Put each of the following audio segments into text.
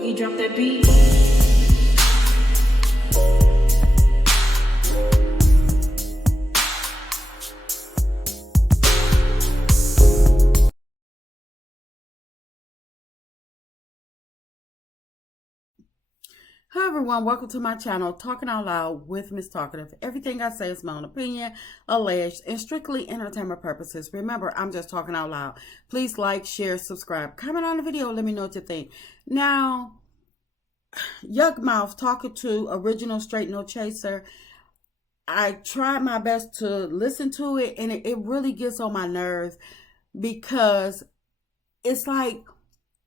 Boogie, drop that beat. Hi everyone, welcome to my channel, Talking Out Loud with Miss Talkative. Everything I say is my own opinion, alleged, and strictly entertainment purposes. Remember, I'm just talking out loud. Please like, share, subscribe, comment on the video, let me know what you think. Now, Yuck Mouth talking to Original Straight No Chaser. I tried my best to listen to it, and it really gets on my nerves because it's like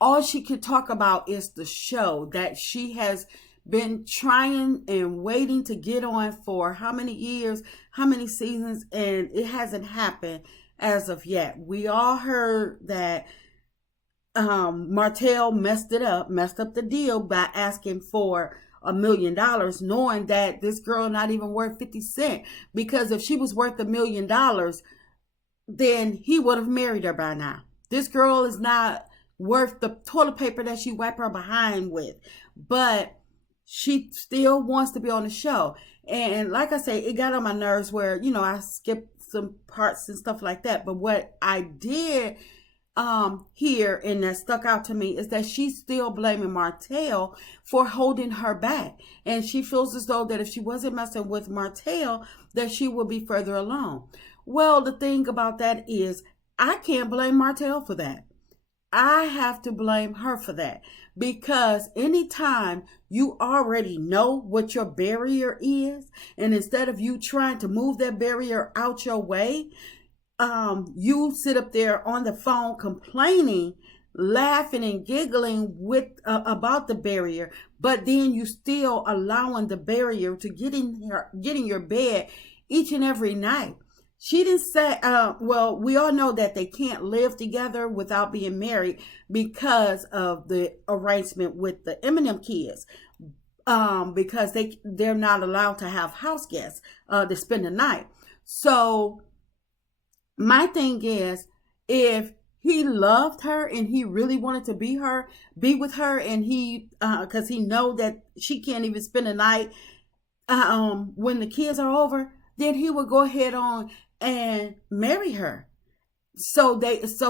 all she could talk about is the show that she has been trying and waiting to get on for how many years, how many seasons, and it hasn't happened as of yet. We all heard that Martell messed up the deal by asking for $1 million, knowing that this girl not even worth 50 cents. Because if she was worth $1 million, then he would have married her by now. This girl is not worth the toilet paper that she wiped her behind with, but she still wants to be on the show. And like I say, it got on my nerves where, I skipped some parts and stuff like that. But what I did hear and that stuck out to me is that she's still blaming Martell for holding her back. And she feels as though that if she wasn't messing with Martell, that she would be further along. Well, the thing about that is I can't blame Martell for that. I have to blame her for that, because anytime you already know what your barrier is, and instead of you trying to move that barrier out your way, you sit up there on the phone complaining, laughing and giggling with about the barrier, but then you still allowing the barrier to get in your bed each and every night. She didn't say, well, we all know that they can't live together without being married because of the arrangement with the Eminem kids. Because they're not allowed to have house guests to spend the night. So my thing is, if he loved her and he really wanted to be with her, and he, because he know that she can't even spend the night when the kids are over, then he would go ahead on and marry her, so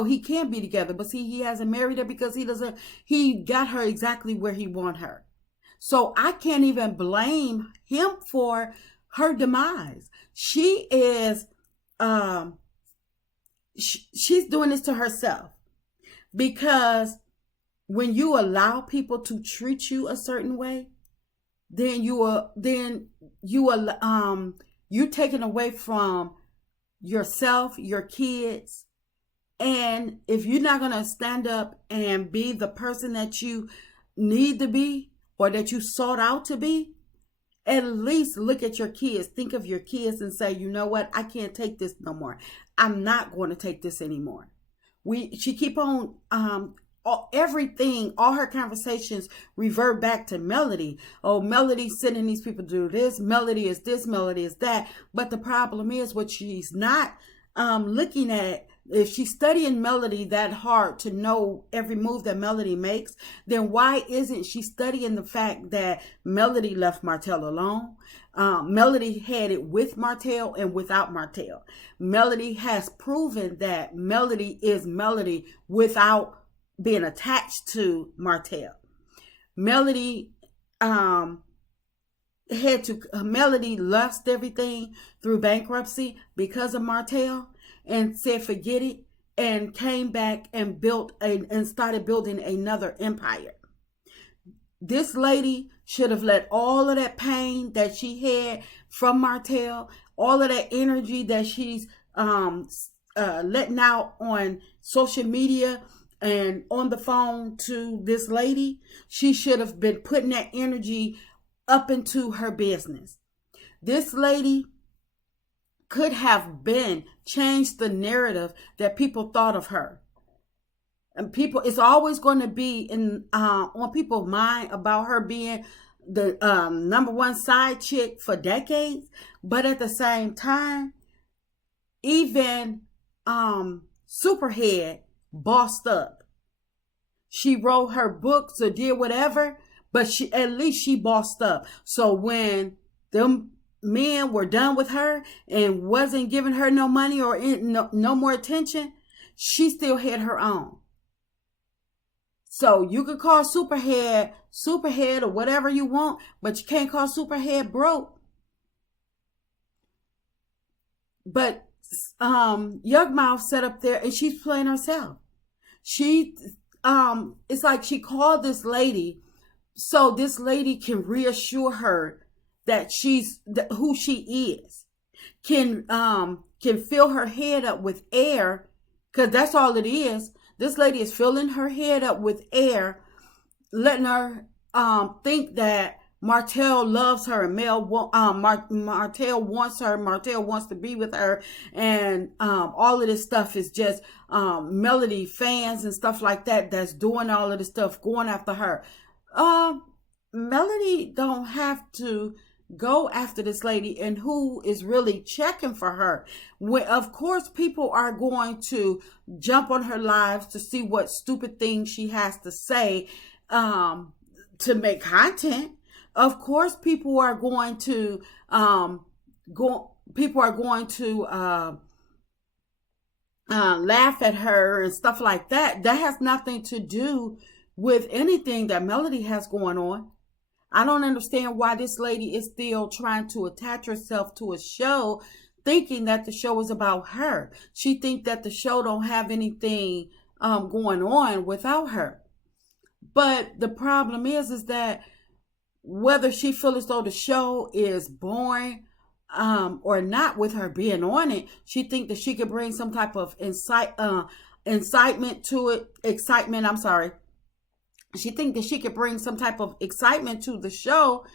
he can be together. But see, he hasn't married her because he got her exactly where he want her. So I can't even blame him for her demise. She is she's doing this to herself, because when you allow people to treat you a certain way, then you're taking away from yourself, your kids. And if you're not going to stand up and be the person that you need to be, or that you sought out to be, at least look at your kids. Think of your kids and say, you know what? I can't take this no more. I'm not going to take this anymore. She keep on, all her conversations revert back to Melody. Oh, Melody sending these people to do this. Melody is this, Melody is that. But the problem is, what she's not looking at, if she's studying Melody that hard to know every move that Melody makes, then why isn't she studying the fact that Melody left Martell alone? Melody had it with Martell and without Martell. Melody has proven that Melody is Melody without being attached to Martell. Melody Melody lost everything through bankruptcy because of Martell, and said forget it, and came back and started building another empire. This lady should have let all of that pain that she had from Martell, all of that energy that she's letting out on social media and on the phone to this lady, she should have been putting that energy up into her business. This lady could have been changed the narrative that people thought of her. And it's always going to be on people's mind about her being the number one side chick for decades. But at the same time, even Superhead bossed up. She wrote her books or did whatever, but at least she bossed up. So when them men were done with her and wasn't giving her no money or no more attention, she still had her own. So you could call Superhead or whatever you want, but you can't call Superhead broke. But Yuck Mouth sat up there and she's playing herself. It's like she called this lady so this lady can reassure her that she's who she is. Can fill her head up with air, because that's all it is. This lady is filling her head up with air, letting her think that Martell loves her and Martell wants her. Martell wants to be with her, and all of this stuff is just Melody fans and stuff like that that's doing all of this stuff, going after her. Melody don't have to go after this lady, and who is really checking for her. When, of course, people are going to jump on her lives to see what stupid things she has to say to make content. Of course, people are going to laugh at her and stuff like that. That has nothing to do with anything that Melody has going on. I don't understand why this lady is still trying to attach herself to a show, thinking that the show is about her. She thinks that the show don't have anything going on without her. But the problem is that whether she feels as though the show is boring or not, with her being on it, she thinks that she could bring some type of excitement to it. She thinks that she could bring some type of excitement to the show.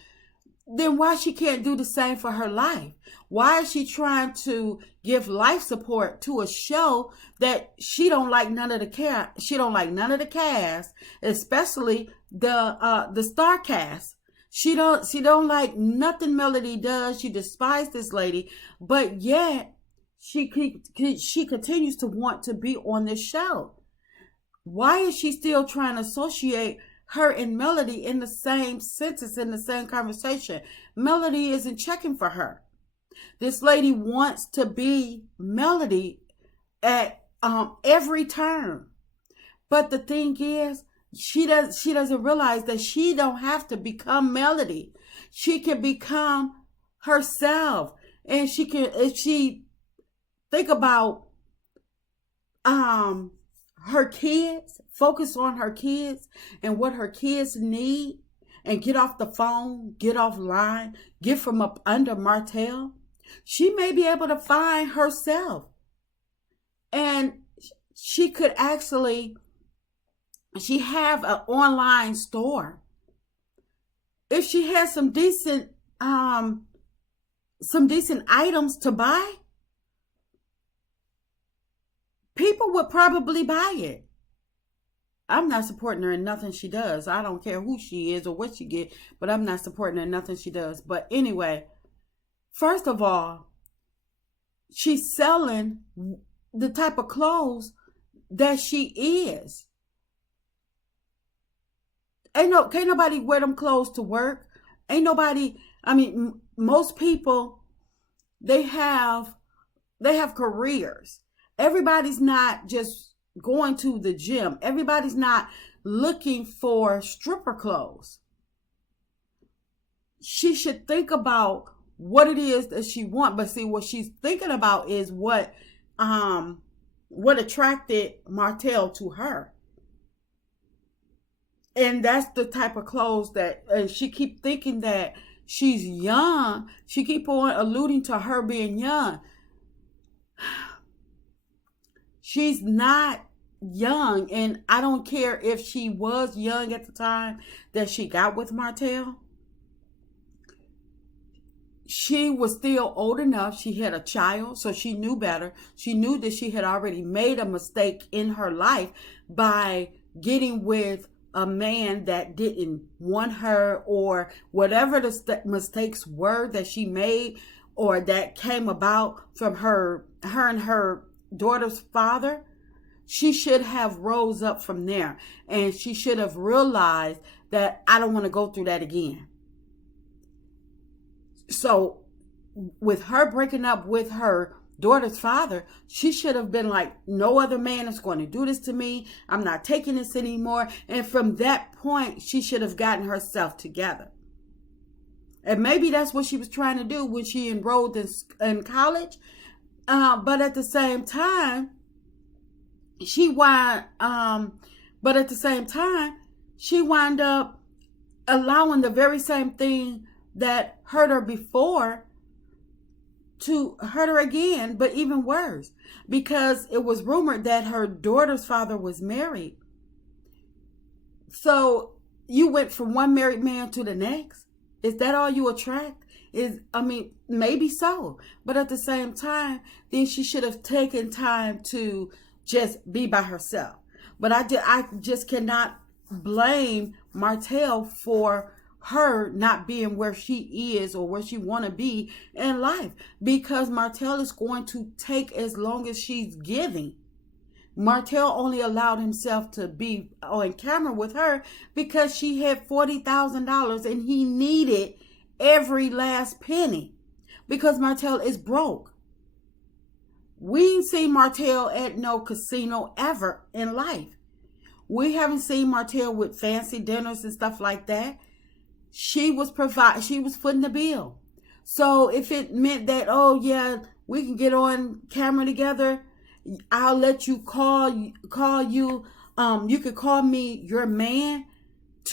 Then why she can't do the same for her life? Why is she trying to give life support to a show that she don't like none of the cast? She don't like none of the cast, especially the star cast. She don't like nothing Melody does. She despises this lady, but yet she continues to want to be on this show. Why is she still trying to associate her and Melody in the same sentence, in the same conversation? Melody isn't checking for her. This lady wants to be Melody at every turn. But the thing is, she doesn't realize that she don't have to become Melody. She can become herself. And she can, if she think about her kids, focus on her kids and what her kids need, and get off the phone, get offline, get from up under Martell, she may be able to find herself. And she could actually, she have an online store. If she has some decent items to buy, people would probably buy it. I'm not supporting her in nothing she does. I don't care who she is or what she get, but I'm not supporting her in nothing she does. But anyway, first of all, she's selling the type of clothes that she is. Can't nobody wear them clothes to work. Ain't nobody, most people, they have careers. Everybody's not just going to the gym. Everybody's not looking for stripper clothes. She should think about what it is that she wants. But see, what she's thinking about is what attracted Martell to her. And that's the type of clothes that she keep thinking that she's young. She keep on alluding to her being young. She's not young, and I don't care if she was young at the time that she got with Martell. She was still old enough. She had a child, so she knew better. She knew that she had already made a mistake in her life by getting with a man that didn't want her, or whatever the mistakes were that she made or that came about from her and her daughter's father. she should have rose up from there, and she should have realized that I don't want to go through that again. So with her breaking up with her daughter's father, she should have been like, no other man is going to do this to me. I'm not taking this anymore. And from that point, she should have gotten herself together. And maybe that's what she was trying to do when she enrolled in college. But at the same time, she wound up allowing the very same thing that hurt her before to hurt her again, but even worse, because it was rumored that her daughter's father was married. So you went from one married man to the next. Is that all you attract? Maybe so, but at the same time, then she should have taken time to just be by herself. But I just cannot blame Martell for her not being where she is or where she want to be in life, because Martell is going to take as long as she's giving. Martell only allowed himself to be on camera with her because she had $40,000 and he needed every last penny because Martell is broke. We ain't seen Martell at no casino ever in life. We haven't seen Martell with fancy dinners and stuff like that. She was footing the bill. So if it meant that, oh yeah, we can get on camera together, I'll let you call you. You could call me your man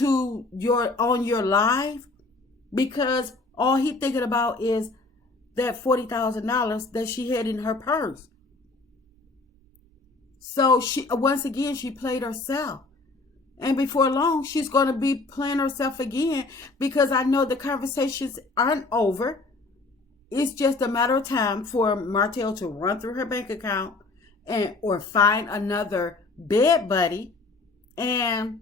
on your live, because all he thinking about is that $40,000 that she had in her purse. So she played herself. And before long, she's going to be playing herself again, because I know the conversations aren't over. It's just a matter of time for Martell to run through her bank account or find another bed buddy, and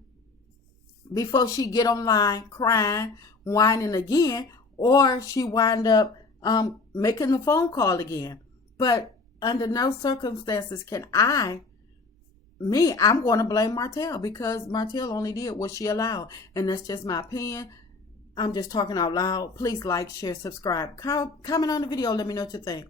before she get online crying, whining again, or she wind up making the phone call again. But under no circumstances can I'm going to blame Martell, because Martell only did what she allowed. And that's just my opinion. I'm just talking out loud. Please like, share, subscribe, comment on the video. Let me know what you think.